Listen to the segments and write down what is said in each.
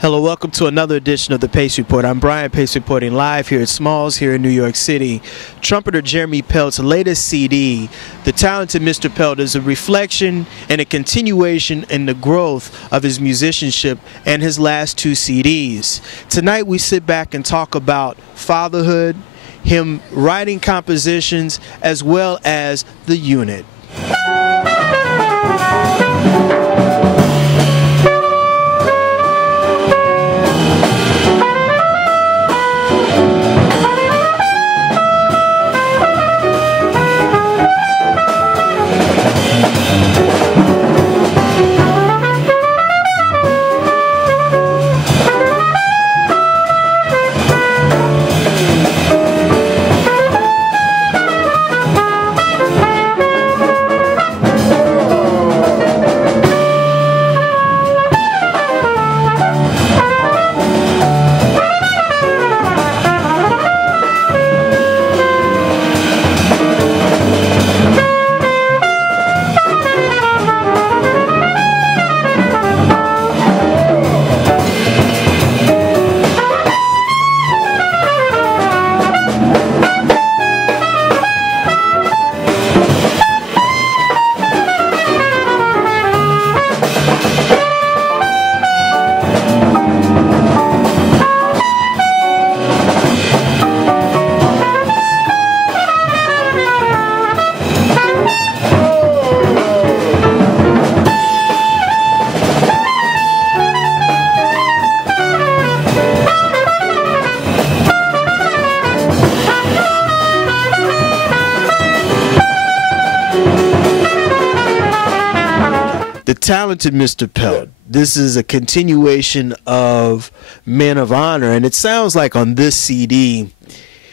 Hello, welcome to another edition of the Pace Report. I'm Brian Pace reporting live here at Smalls here in New York City. Trumpeter Jeremy Pelt's latest CD, The Talented Mr. Pelt, is a reflection and a continuation in the growth of his musicianship and his last two CDs. Tonight we sit back and talk about fatherhood, him writing compositions, as well as the unit. Talented Mr. Pelt. This is a continuation of Men of Honor, and it sounds like on this CD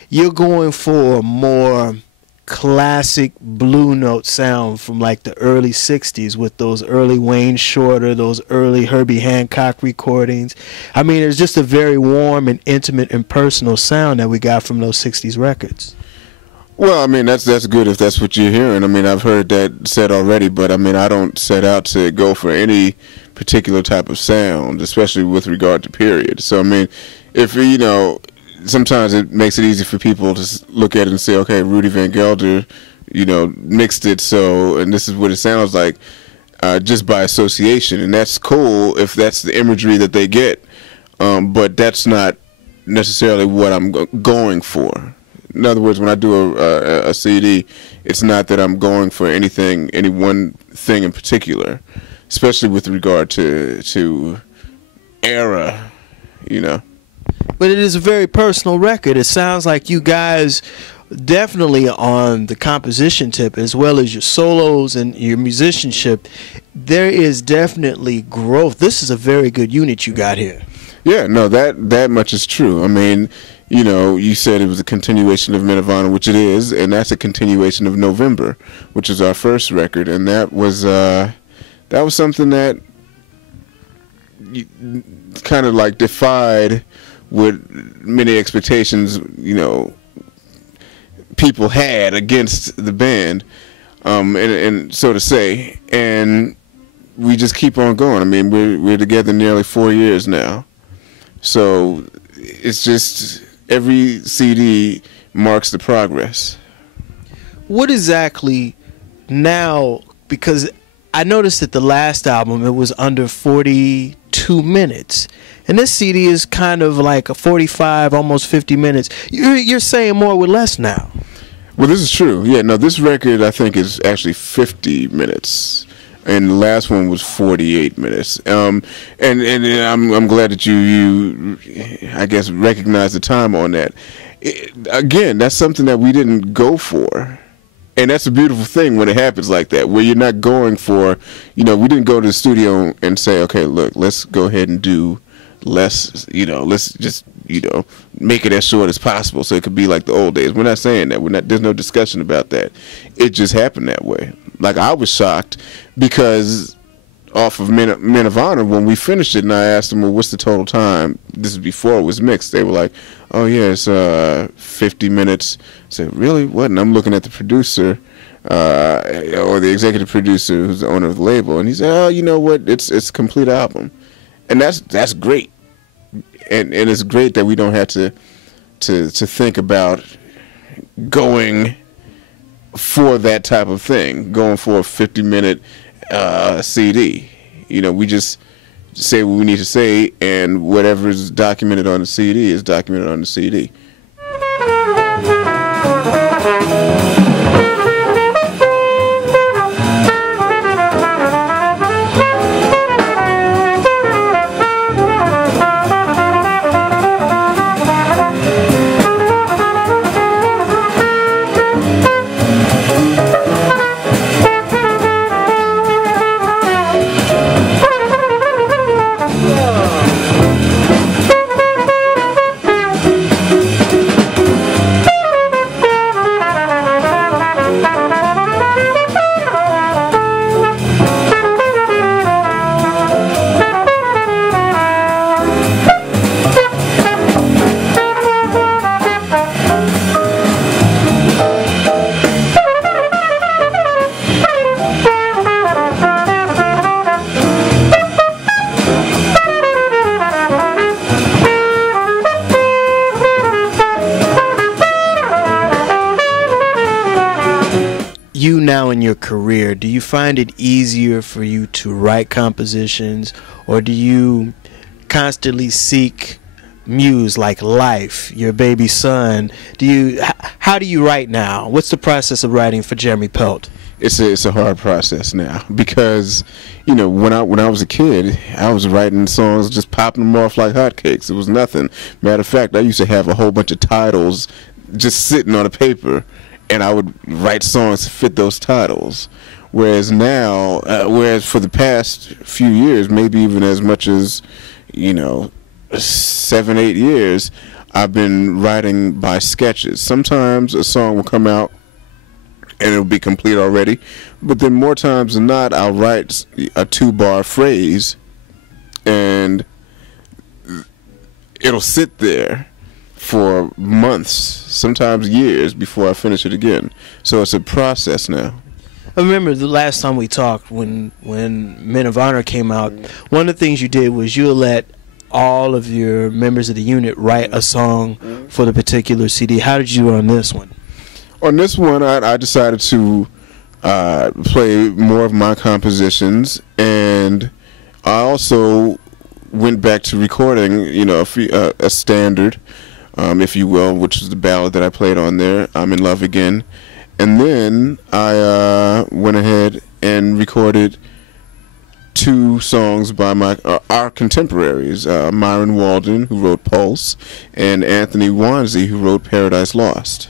you're going for a more classic blue note sound from like the early 60s with those early Wayne Shorter, those early Herbie Hancock recordings. I mean, it's just a very warm and intimate and personal sound that we got from those 60s records. Well, I mean, that's good if that's what you're hearing. I mean, I've heard that said already, but I mean, I don't set out to go for any particular type of sound, especially with regard to period. So, I mean, if, you know, sometimes it makes it easy for people to look at it and say, okay, Rudy Van Gelder, you know, mixed it so, and this is what it sounds like, just by association. And that's cool if that's the imagery that they get, but that's not necessarily what I'm going for. In other words, when I do a CD, it's not that I'm going for anything, any one thing in particular, especially with regard to era, you know. But it is a very personal record. It sounds like you guys definitely on the composition tip, as well as your solos and your musicianship, there is definitely growth. This is a very good unit you got here. Yeah, no, that much is true. I mean, you know, you said it was a continuation of Men of Honor, which it is, and that's a continuation of November, which is our first record, and that was something that kind of like defied what many expectations, you know, people had against the band, and so to say, and we just keep on going. I mean, we're together nearly 4 years now, so it's just every CD marks the progress. What exactly now, because I noticed that the last album, it was under 42 minutes. And this CD is kind of like a 45, almost 50 minutes. You're saying more with less now. Well, this is true. Yeah, no, this record I think is actually 50 minutes. And the last one was 48 minutes. And I'm glad that you I guess recognize the time on that. Again, that's something that we didn't go for. And that's a beautiful thing when it happens like that, where you're not going for, you know, we didn't go to the studio and say, okay, look, let's go ahead and do less, you know, let's just, you know, make it as short as possible so it could be like the old days. We're not saying that. There's no discussion about that. It just happened that way. Like, I was shocked because off of Men of Honor, when we finished it, and I asked them, well, what's the total time? This is before it was mixed. They were like, oh, yeah, it's 50 minutes. I said, really? What? And I'm looking at the producer, or the executive producer who's the owner of the label, and he said, oh, you know what? It's a complete album. And that's great. and it's great that we don't have to think about going for that type of thing, going for a 50-minute CD. You know, we just say what we need to say, and whatever is documented on the CD is documented on the CD. In your career, do you find it easier for you to write compositions, or do you constantly seek muse like life, your baby son? How do you write now? What's the process of writing for Jeremy Pelt? It's a hard process now, because you know, when I was a kid, I was writing songs, just popping them off like hotcakes. It was nothing. Matter of fact, I used to have a whole bunch of titles just sitting on a paper, and I would write songs to fit those titles. Whereas now, whereas for the past few years, maybe even as much as, 7-8 years, I've been writing by sketches. Sometimes a song will come out and it'll be complete already, but then more times than not, I'll write a 2-bar phrase and it'll sit there for months, sometimes years, before I finish it again. So it's a process now. I remember the last time we talked, when Men of Honor came out, one of the things you did was you let all of your members of the unit write a song for the particular CD. How did you do on this one? On this one, I decided to play more of my compositions, and I also went back to recording, a standard, if you will, which is the ballad that I played on there, I'm in Love Again. And then I went ahead and recorded 2 songs by our contemporaries, Myron Walden, who wrote Pulse, and Anthony Wanzi, who wrote Paradise Lost.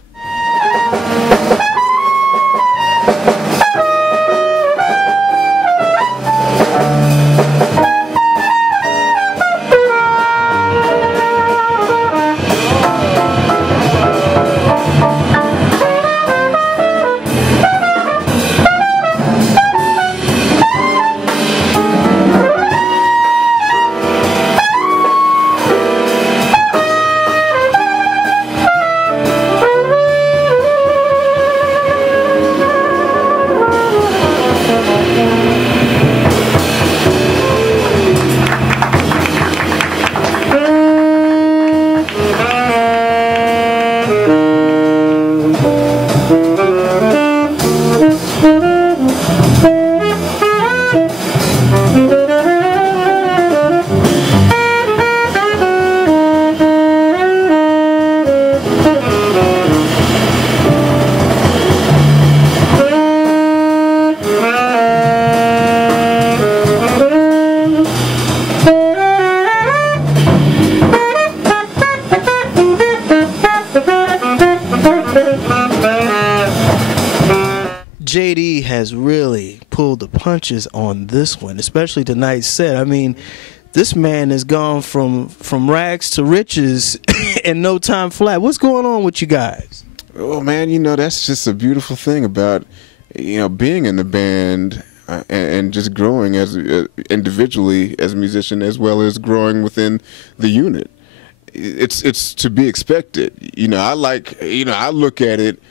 JD has really pulled the punches on this one, especially tonight's set. I mean, this man has gone from rags to riches in no time flat. What's going on with you guys? Oh man, that's just a beautiful thing about being in the band and just growing as individually as a musician, as well as growing within the unit. It's to be expected. I look at it.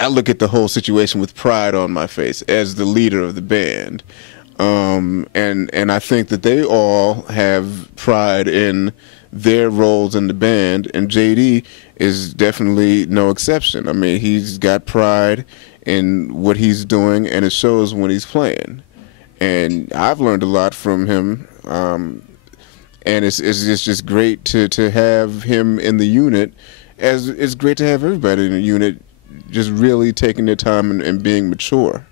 I look at the whole situation with pride on my face as the leader of the band. And I think that they all have pride in their roles in the band, and JD is definitely no exception. I mean, he's got pride in what he's doing, and it shows when he's playing. And I've learned a lot from him, and it's just great to have him in the unit. As it's great to have everybody in the unit just really taking their time and being mature.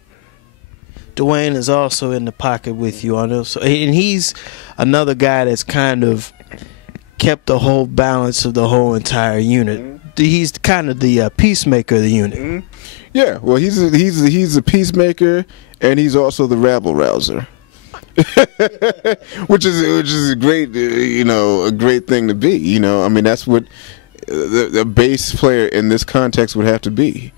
Dwayne is also in the pocket with you on this, and he's another guy that's kind of kept the whole balance of the whole entire unit. He's kind of the peacemaker of the unit. Yeah, well, he's a peacemaker, and he's also the rabble rouser, which is a great a great thing to be. I mean, that's what the bass player in this context would have to be.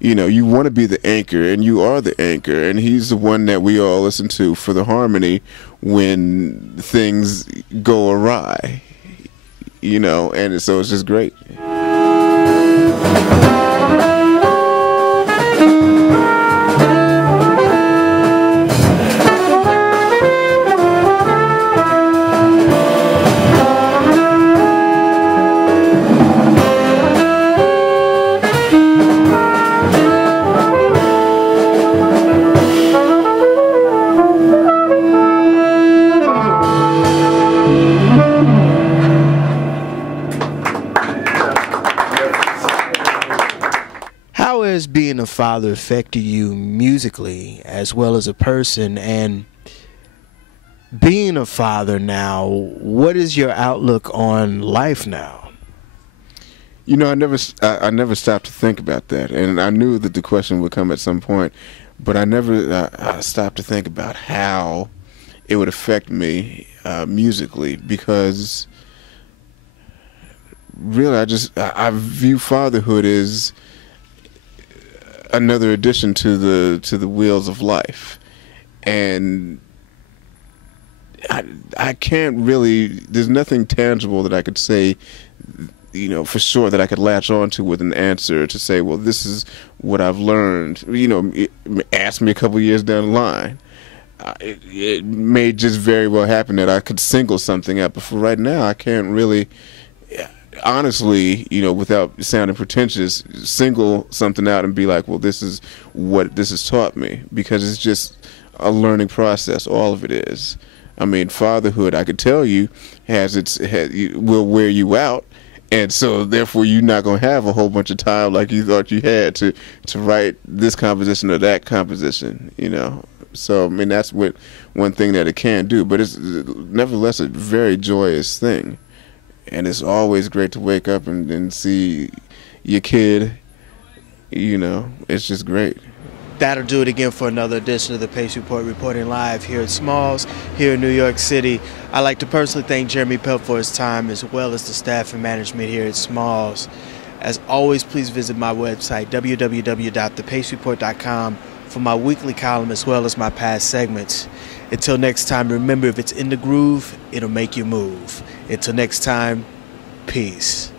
You want to be the anchor, and you are the anchor, and he's the one that we all listen to for the harmony when things go awry. And so it's just great. Being a father affected you musically as well as a person, and being a father now, what is your outlook on life now? I never stopped to think about that, and I knew that the question would come at some point, but I never stopped to think about how it would affect me musically, because really I view fatherhood as another addition to the wheels of life, and I can't really. There's nothing tangible that I could say, for sure, that I could latch onto with an answer to say, well, this is what I've learned. Ask me a couple years down the line. It may just very well happen that I could single something out, but for right now, I can't really. Honestly, without sounding pretentious, single something out and be like, well, this is what this has taught me, because it's just a learning process. All of it is. I mean, fatherhood, I could tell you, will wear you out, and so therefore you're not going to have a whole bunch of time like you thought you had to write this composition or that composition, So, I mean, that's one thing that it can do, but it's nevertheless a very joyous thing. And it's always great to wake up and see your kid. It's just great. That'll do it again for another edition of the Pace Report, reporting live here at Smalls, here in New York City. I'd like to personally thank Jeremy Pelt for his time, as well as the staff and management here at Smalls. As always, please visit my website, www.thepacereport.com, for my weekly column as well as my past segments. Until next time, remember, if it's in the groove, it'll make you move. Until next time, peace.